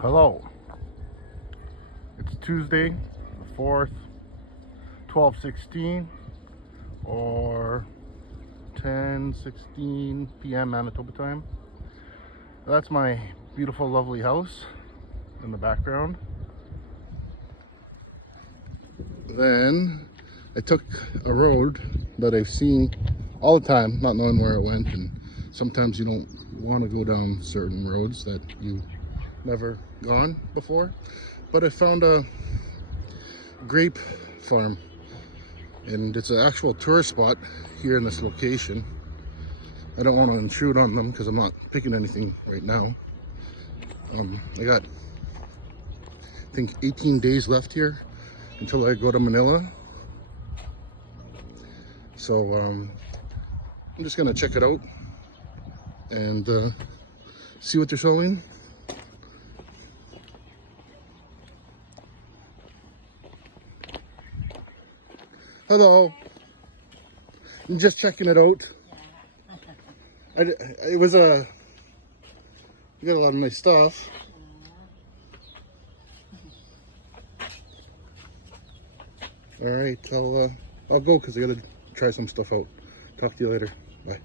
Hello. It's Tuesday, the 4th, 12:16 or 10:16 p.m. Manitoba time. That's my beautiful, lovely house in the background. Then I took a road that I've seen all the time, not knowing where it went, and sometimes you don't want to go down certain roads that you never gone before. But I found a grape farm, and it's an actual tourist spot here in this location. I don't want to intrude on them because I'm not picking anything right now. I got, I think, 18 days left here until I go to Manila. So I'm just gonna check it out and see what they're selling. Hello. I'm just checking it out. It was you got a lot of nice stuff. All right, I'll go because I gotta try some stuff out. Talk to you later. Bye.